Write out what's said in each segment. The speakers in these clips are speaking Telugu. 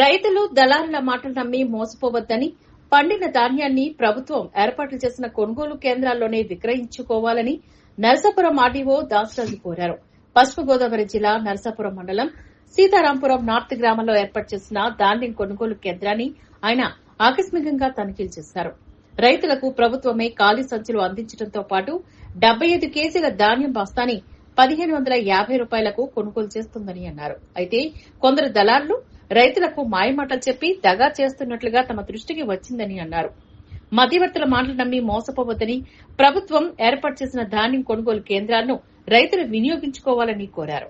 రైతులు దళారుల మాటలు నమ్మి మోసపోవద్దని, పండిన ధాన్యాన్ని ప్రభుత్వం ఏర్పాటు చేసిన కొనుగోలు కేంద్రాల్లోనే విక్రయించుకోవాలని నరసాపురం ఆర్డీఓ దాసరాజు కోరారు. పశ్చిమ గోదావరి జిల్లా నరసాపురం మండలం సీతారాంపురం నార్త్ గ్రామంలో ఏర్పాటు చేసిన ధాన్యం కొనుగోలు కేంద్రాన్ని ఆయన ఆకస్మికంగా తనిఖీలు చేశారు. రైతులకు ప్రభుత్వమే ఖాళీ సంచులు అందించడంతో పాటు 75 కేజీల ధాన్యం బస్తాని 1550 రూపాయలకు కొనుగోలు చేస్తుందని అన్నారు. అయితే కొందరు దళారులు రైతులకు మాయమాటలు చెప్పి దగా చేస్తున్నట్లుగా తమ దృష్టికి వచ్చిందని అన్నారు. మధ్యవర్తుల మాటలు నమ్మి మోసపోవద్దని, ప్రభుత్వం ఏర్పాటు చేసిన ధాన్యం కొనుగోలు కేంద్రాలను రైతులు వినియోగించుకోవాలని కోరారు.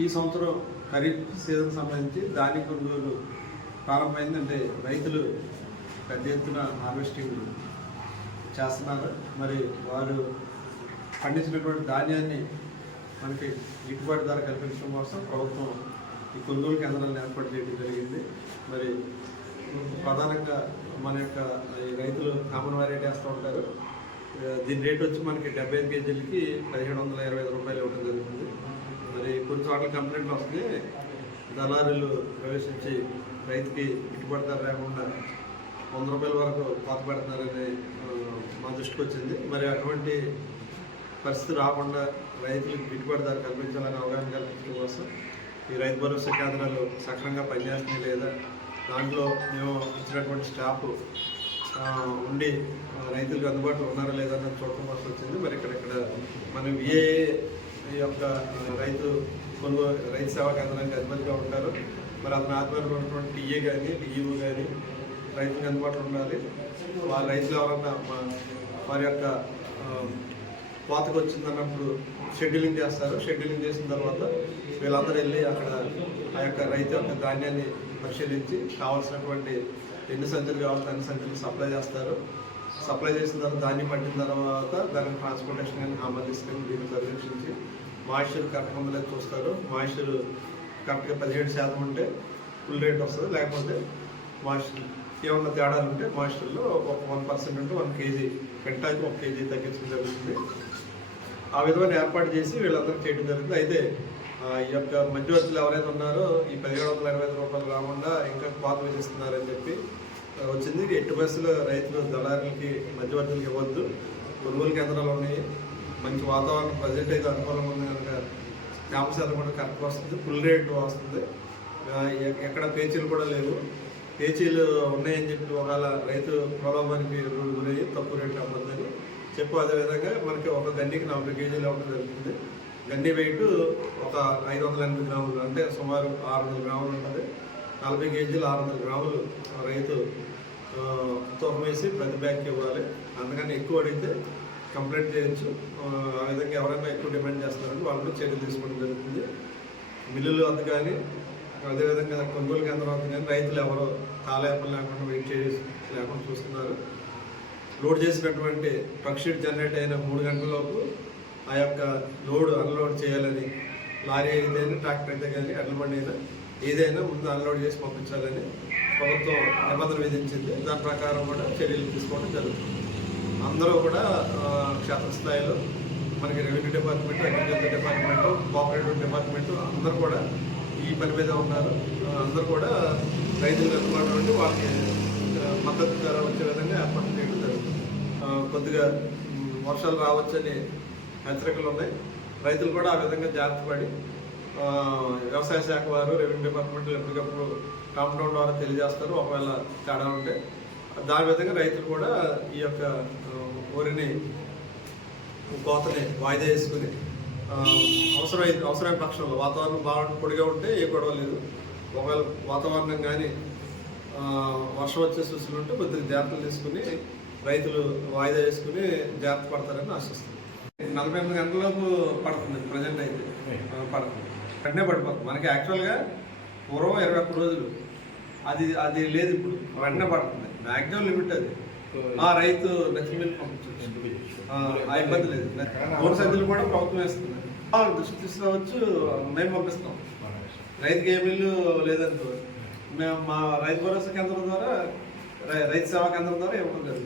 ఈ సంవత్సరం ఖరీఫ్ సీజన్ సంబంధించి ధాన్య కొనుగోలు ప్రారంభమైందంటే రైతులు పెద్ద ఎత్తున హార్వెస్టింగ్ చేస్తున్నారు. మరి వారు పండించినటువంటి ధాన్యాన్ని మనకి గిట్టుబాటు ధర కల్పించడం కోసం ప్రభుత్వం ఈ కొనుగోలు కేంద్రాలను ఏర్పాటు చేయడం జరిగింది. మరి ప్రధానంగా మన యొక్క రైతులు కామన్ వెరైటీ వేస్తూ ఉంటారు. దీని రేట్ వచ్చి మనకి 75 కేజీలకి 1725 రూపాయలు ఇవ్వడం జరుగుతుంది. మరి కొన్ని చోట్ల కంప్లైంట్లు వస్తే దళారులు ప్రవేశించి రైతుకి గిట్టుబాటు ధర లేకుండా 100 రూపాయల వరకు కోత పెడుతున్నారని మా దృష్టికి వచ్చింది. మరి అటువంటి పరిస్థితి రాకుండా రైతులకు గిట్టుబాటు ధర కల్పించాలని అవగాహన కల్పించడం కోసం ఈ రైతు భరోసా కేంద్రాలు సక్రమంగా పనిచేస్తున్నాయి లేదా, దాంట్లో మేము ఇచ్చినటువంటి స్టాఫ్ ఉండి రైతులకు అందుబాటులో ఉన్నారా లేదా అన్నది చూడటం కోసం వచ్చింది. మరి ఇక్కడ మన విఏఏ యొక్క రైతు సేవా కేంద్రానికి అధిపతిగా ఉంటారు. మరి అతని ఆధ్వర్యంలో ఉన్నటువంటి టీఏ కానీ డిఈఓ కానీ రైతులకు అందుబాటులో ఉండాలి. వాళ్ళ రైతులు ఎవరన్నా వారి యొక్క కోతకు వచ్చిందన్నప్పుడు షెడ్యూలింగ్ చేస్తారు. షెడ్యూలింగ్ చేసిన తర్వాత వీళ్ళందరూ వెళ్ళి అక్కడ ఆ యొక్క రైతు యొక్క ధాన్యాన్ని పరిశీలించి కావాల్సినటువంటి ఎన్ని సంచులు కావాలంటే అన్ని సంచులు సప్లై చేస్తారు. సప్లై చేసిన తర్వాత ధాన్యం పట్టిన తర్వాత దానికి ట్రాన్స్పోర్టేషన్ కానీ హామీ తీసుకొని దీన్ని పర్యవేక్షించి మాయిశ్చర్ కరెక్ట్గా ఉందో చూస్తారు. మాయిశ్చర్ కరెక్ట్గా 17% ఉంటే ఫుల్ రేట్ వస్తుంది. లేకపోతే మాయిశ్చర్ ఏమన్నా తేడాలు ఉంటే మాయిశ్చర్లో ఒక 1% ఉంటే 1 కేజీ గంటకి 1 కేజీ తగ్గించడం జరుగుతుంది. ఆ విధమైన ఏర్పాటు చేసి వీళ్ళందరికీ చేయడం జరుగుతుంది. అయితే ఈ యొక్క మధ్యవర్తులు ఎవరైతే ఉన్నారో ఈ 1725 రూపాయలు కాకుండా ఇంకా కోత విధిస్తున్నారని చెప్పి వచ్చింది. ఎట్టి బస్సులు రైతులు దళారులకి మధ్యవర్తులకి ఇవ్వద్దు. కొనుగోలు కేంద్రాలు ఉన్నాయి, మంచి వాతావరణం ప్రజెంట్ అయితే అనుకూలంగా ఉంది కనుక జ్ఞాపశాతం కూడా కరెక్ట్ వస్తుంది, ఫుల్ రేట్ వస్తుంది. ఎక్కడ పేచీలు కూడా లేవు. పేచీలు ఉన్నాయని చెప్పి ఒకవేళ రైతు ప్రలోభానికి గురయ్యి తక్కువ రేట్లు అవ్వద్దని చెప్పు. అదేవిధంగా మనకి ఒక గన్నికి 40 కేజీలు ఇవ్వడం జరుగుతుంది. గన్ని వెయిట్ ఒక 580 గ్రాములు అంటే సుమారు 600 గ్రాములు ఉంటుంది. 40 కేజీలు 600 గ్రాములు రైతు తూకం వేసి ప్రతి బ్యాగ్కి ఇవ్వాలి. అందుకని ఎక్కువ అడిగితే కంప్లైంట్ చేయొచ్చు. ఆ విధంగా ఎవరైనా ఎక్కువ డిమాండ్ చేస్తున్నారంటే వాళ్ళు చర్యలు తీసుకోవడం జరుగుతుంది. మిల్లులు వద్ద కానీ అదేవిధంగా కొనుగోలు కేంద్రం వద్ద కానీ రైతులు ఎవరో కాలయాపన లేకుండా వెయిట్ చేసి లేకుండా చూస్తున్నారు. లోడ్ చేసినటువంటి ట్రక్ షీట్ జనరేట్ అయిన 3 గంటలలోపు ఆ యొక్క లోడ్ అన్లోడ్ చేయాలని, లారీ అయితేనే ట్రాక్టర్ అయితే కానీ అడ్ల బండి అయినా ఏదైనా ముందు అన్లోడ్ చేసి పంపించాలని ప్రభుత్వం నిబంధన విధించింది. దాని ప్రకారం కూడా చర్యలు తీసుకోవడం జరుగుతుంది. అందరూ కూడా క్షేత్రస్థాయిలో మనకి revenue department, agriculture department, cooperative department అందరూ కూడా ఈ పని మీద ఉన్నారు. అందరూ కూడా రైతులకు అందుబాటులో వాళ్ళకి మద్దతు ధర వచ్చే విధంగా ఏర్పాటు చేయడం జరుగుతుంది. కొద్దిగా వర్షాలు రావచ్చని హెచ్చరికలు ఉన్నాయి. రైతులు కూడా ఆ విధంగా జాగ్రత్త పడి వ్యవసాయ శాఖ వారు, రెవెన్యూ డిపార్ట్మెంట్లు ఎప్పటికప్పుడు కాంపౌండ్ ద్వారా తెలియజేస్తారు. ఒకవేళ తేడా ఉంటే దాని విధంగా రైతులు కూడా ఈ యొక్క వరిని కోతని వాయిదా వేసుకుని అవసరమైన పక్షంలో వాతావరణం బాగా పొడిగా ఉంటే ఏ గొడవ లేదు. ఒకవేళ వాతావరణం కానీ వర్షం వచ్చే సూచనలు ఉంటే కొద్దిగా జాగ్రత్తలు తీసుకుని రైతులు వాయిదా వేసుకుని జాగ్రత్త పడతారని ఆశిస్తుంది. 48 గంటలలోపు పడుతుంది ప్రజెంట్ అయితే పడుతుంది, వెంటనే పడిపోతుంది. మనకి యాక్చువల్గా పూర్వం 21 రోజులు, అది లేదు ఇప్పుడు, వెంటనే పడుతుంది. మ్యాక్సిమం లిమిట్ అది. రైతు నెక్స్ట్ మిల్ పంపించవచ్చు, ఆ ఇబ్బంది లేదు. మూడు సజ్జలు కూడా ప్రభుత్వం వేస్తుంది. దృష్టి తీసుకురావచ్చు, మేము పంపిస్తాం. రైతుకి ఏ మిల్లు లేదనుకో మేము మా రైతు భరోసా కేంద్రం ద్వారా, రైతు సేవా కేంద్రం ద్వారా ఇవ్వడం జరుగుతుంది.